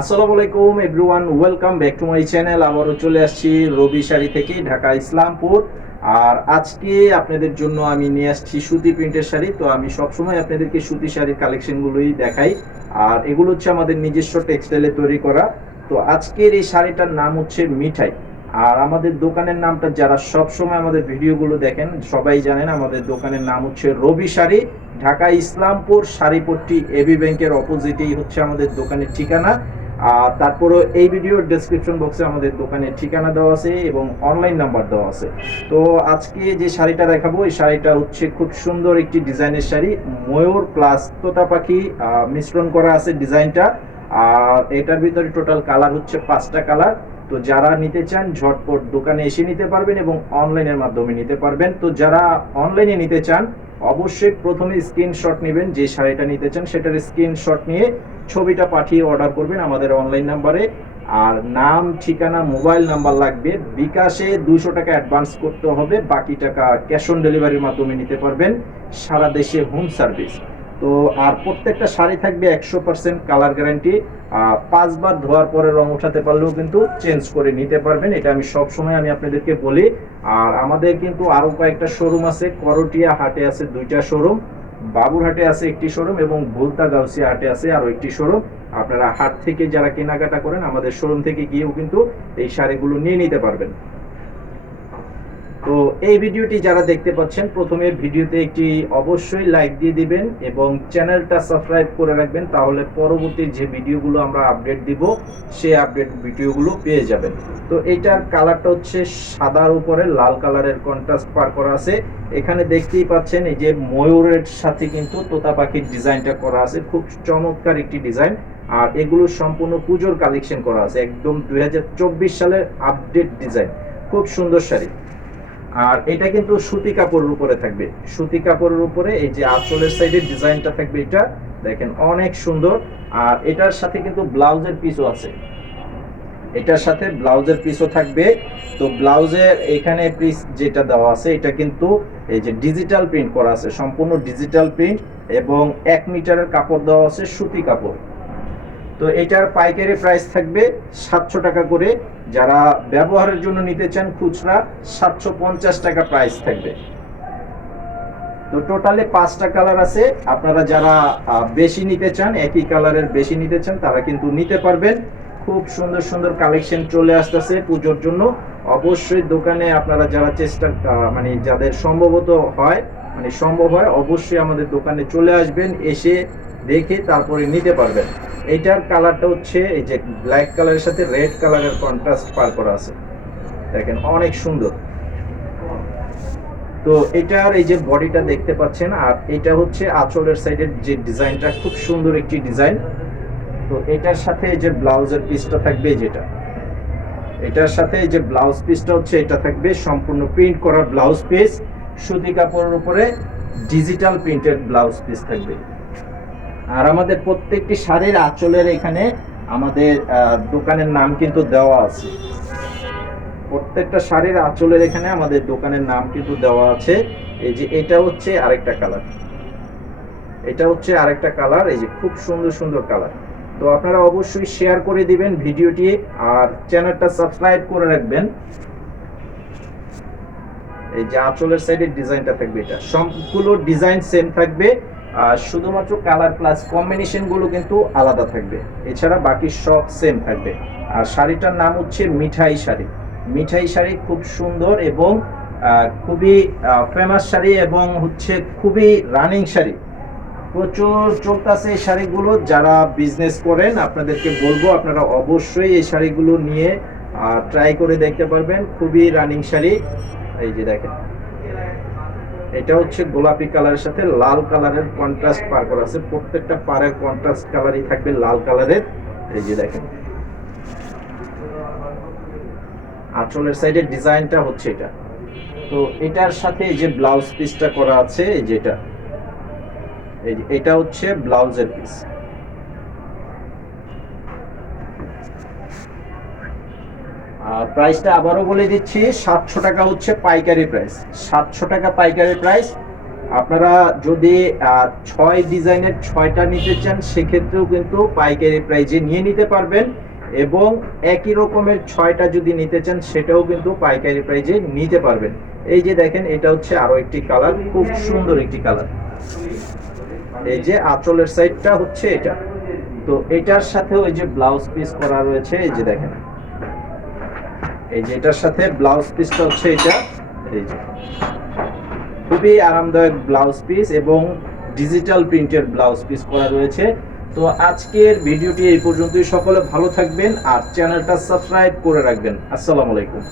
আসসালামু আলাইকুম everyone, welcome back to my channel. আবারও চলে আসছি রবি শাড়ি থেকে, ঢাকা ইসলামপুর। আর আজকে আপনাদের জন্য আমি নিয়ে আসছি সুতি প্রিন্টের শাড়ি। তো আমি সবসময় আপনাদেরকে সুতি শাড়ির কালেকশনগুলোই দেখাই, আর এগুলো হচ্ছে আমাদের নিজস্ব টেক্সটাইলে তৈরি করা। তো আজকের এই শাড়িটার নাম হচ্ছে মিঠাই। আর আমাদের দোকানের নামটা যারা সবসময় আমাদের ভিডিওগুলো দেখেন সবাই জানেন, আমাদের দোকানের নাম হচ্ছে রবি শাড়ি। ঢাকা ইসলামপুর শাড়িপট্টি এবি ব্যাংকের অপোজিটেই হচ্ছে আমাদের দোকানের ঠিকানা। আর তারপরে এই ভিডিওর ডেসক্রিপশন বক্সে আমাদের দোকানের ঠিকানা দেওয়া আছে এবং অনলাইন নাম্বার দেওয়া আছে। তো আজকে যে শাড়িটা দেখাবো, এই শাড়িটা হচ্ছে খুব সুন্দর একটি ডিজাইনের শাড়ি। ময়ূর প্লাস তোতা পাখি মিশ্রণ করা আছে ডিজাইনটা। আর এটার ভিতরে টোটাল কালার হচ্ছে 5টা কালার। তো যারা নিতে চান ঝটপট দোকানে এসে নিতে পারবেন এবং অনলাইনের মাধ্যমে নিতে পারবেন। তো যারা অনলাইনে নিতে চান অবশ্যই প্রথমে স্ক্রিনশট নেবেন, যে শাড়িটা নিতে চান সেটার স্ক্রিনশট নিয়ে ছবিটা পাঠিয়ে অর্ডার করবেন আমাদের অনলাইন নাম্বারে। আর নাম, ঠিকানা, মোবাইল নাম্বার লাগবে। বিকাশে 200 টাকা অ্যাডভান্স করতে হবে, বাকি টাকা ক্যাশ অন ডেলিভারির মাধ্যমে নিতে পারবেন, সারা দেশে হোম সার্ভিস। তো আর প্রত্যেকটা শাড়ি থাকবে 100% কালার গ্যারান্টি। 5বার ধোয়ার পরে রং উঠাতে পারলেও কিন্তু চেঞ্জ করে নিতে পারবেন, এটা আমি সব সময় আপনাদেরকে বলি। আর আমাদের কিন্তু আরো কয়েকটা শোরুম আছে। করটিয়া হাটে আছে 2টা শোরুম, বাবুরহাটে আছে একটি শোরুম এবং ভুলতা গাউসিয়া হাটে আছে আরো একটি শোরুম। আপনারা হাট থেকে যারা কেনাকাটা করেন আমাদের শোরুম থেকে গিয়েও কিন্তু এই শাড়িগুলো নিয়ে নিতে পারবেন। তো এই ভিডিওটি যারা দেখতে পাচ্ছেন প্রথমে ভিডিওতে একটি অবশ্যই লাইক দিয়ে দিবেন এবং চ্যানেলটা সাবস্ক্রাইব করে রাখবেন, তাহলে পরবর্তী যে ভিডিওগুলো আমরা আপডেট দিব সেই আপডেট ভিডিওগুলো পেয়ে যাবেন। তো এইটার কালারটা হচ্ছে সাদার উপরে লাল কালারের কন্ট্রাস্ট পার করা আছে। এখানে দেখতেই পাচ্ছেন এই যে ময়ূরের সাথে কিন্তু তোতা পাখির ডিজাইনটা করা আছে, খুব চমৎকার একটি ডিজাইন। আর এগুলো সম্পূর্ণ পুজোর কালেকশন করা আছে, একদম 2024 সালের আপডেট ডিজাইন, খুব সুন্দর শাড়ি। আর এটা কিন্তু সুতি কাপড়ের উপরে থাকবে, সুতি কাপড়ের উপরে এই যে আঁচলের সাইডের ডিজাইনটা থাকবে, এটা দেখেন অনেক সুন্দর। আর এটার সাথে কিন্তু ব্লাউজের পিসও আছে, এটার সাথে ব্লাউজের পিসও থাকবে। তো ব্লাউজের এখানে পিস যেটা দেওয়া আছে এটা কিন্তু এই যে ডিজিটাল প্রিন্ট করা আছে, সম্পূর্ণ ডিজিটাল প্রিন্ট এবং 1 মিটারের কাপড় দেওয়া আছে, সুতি কাপড়। তো এটার পাইকারি প্রাইস থাকবে 700 টাকা করে। যারা ব্যবহারের জন্য নিতে চান খুচরা 750 টাকা প্রাইস থাকবে। তো টোটালে 5টা কালার আছে। আপনারা যারা বেশি নিতে চান, একই কালারের বেশি নিতে চান, তারা কিন্তু নিতে পারবেন। খুব সুন্দর সুন্দর কালেকশন চলে আসতেছে পুজোর জন্য। অবশ্যই দোকানে আপনারা যারা চেষ্টা মানে যাদের সম্ভবত হয়, মানে সম্ভব হয়, অবশ্যই আমাদের দোকানে চলে আসবেন, এসে দেখে তারপরে নিতে পারবেন। এইটার কালারটা হচ্ছে এই যে ব্ল্যাক কালারের সাথে রেড কালারের কন্ট্রাস্ট পার করা আছে, দেখেন অনেক সুন্দর। তো এটার এই যে বডিটা দেখতে পাচ্ছেন, আর এটা হচ্ছে আঁচলের সাইডের যে ডিজাইনটা, খুব সুন্দর একটি ডিজাইন। তো এটার সাথে এই যে ব্লাউজের পিসটা থাকবে, যেটা এটার সাথে এই যে ব্লাউজ পিসটা হচ্ছে এটা থাকবে সম্পূর্ণ প্রিন্ট করা ব্লাউজ পিস, সুতি কাপড়ের উপরে ডিজিটাল প্রিন্টেড ব্লাউজ পিস থাকবে। আর আমাদের প্রত্যেকটি শাড়ির আঁচলের এখানে আমাদের দোকানের নাম কিন্তু দেওয়া আছে, প্রত্যেকটা শাড়ির আঁচলের এখানে আমাদের দোকানের নাম কিন্তু দেওয়া আছে। এই যে এটা হচ্ছে আরেকটা কালার, এটা হচ্ছে আরেকটা কালার, এই যে খুব সুন্দর সুন্দর কালার। তো আপনারা অবশ্যই শেয়ার করে দিবেন ভিডিওটি আর চ্যানেলটা সাবস্ক্রাইব করে রাখবেন। এই যে আঁচলের সাইডের ডিজাইনটা থাকবে, এটা সবগুলো ডিজাইন সেম থাকবে, আর শুধুমাত্র কালার প্লাস কম্বিনেশন গুলো কিন্তু আলাদা থাকবে, এছাড়া বাকি সব সেম থাকবে। আর শাড়িটার নাম হচ্ছে মিঠাই শাড়ি। মিঠাই শাড়ি খুব সুন্দর এবং খুবই ফেমাস শাড়ি এবং হচ্ছে খুবই রানিং শাড়ি, প্রচুর চলতেছে এই শাড়িগুলো। যারা বিজনেস করেন আপনাদেরকে বলবো আপনারা অবশ্যই এই শাড়িগুলো নিয়ে ট্রাই করে দেখতে পারবেন, খুবই রানিং শাড়ি। এই যে দেখেন, এটা হচ্ছে গোলাপি কালারের সাথে লাল কালারের কন্ট্রাস্ট পার করা আছে, প্রত্যেকটা পাড়ের কন্ট্রাস্ট কালারই থাকবে লাল কালারের। এই যে দেখেন আঁচলের সাইডের ডিজাইনটা হচ্ছে এটা। তো এটার সাথে এই যে ব্লাউজ পিসটা করা আছে, এই যেটা এই যে এটা হচ্ছে ব্লাউজের পিস। আর প্রাইসটা আবারও বলে দিচ্ছি, 700 টাকা হচ্ছে পাইকারি প্রাইস, 700 টাকা পাইকারি প্রাইস। আপনারা যদি 6 ডিজাইনের 6টা নিতে চান সেক্ষেত্রেও কিন্তু পাইকারি প্রাইজে নিয়ে নিতে পারবেন, এবং একই রকমের 6টা যদি নিতে চান সেটাও কিন্তু পাইকারি প্রাইজে নিতে পারবেন। এই যে দেখেন, এটা হচ্ছে আরো একটি কালার, খুব সুন্দর একটি কালার। এই যে আঁচলের সাইডটা হচ্ছে এটা, তো এটার সাথেও এই যে ব্লাউজ পিস করা রয়েছে। এই যে দেখেন, এই যে এটার সাথে ব্লাউজ পিসটা হচ্ছে এটা। এই যে খুবই আরামদায়ক ব্লাউজ পিস এবং ডিজিটাল প্রিন্টের ব্লাউজ পিস করা রয়েছে। তো আজকের ভিডিওটি এই পর্যন্তই। সকলে ভালো থাকবেন আর চ্যানেলটা সাবস্ক্রাইব করে রাখবেন। আসসালামু আলাইকুম।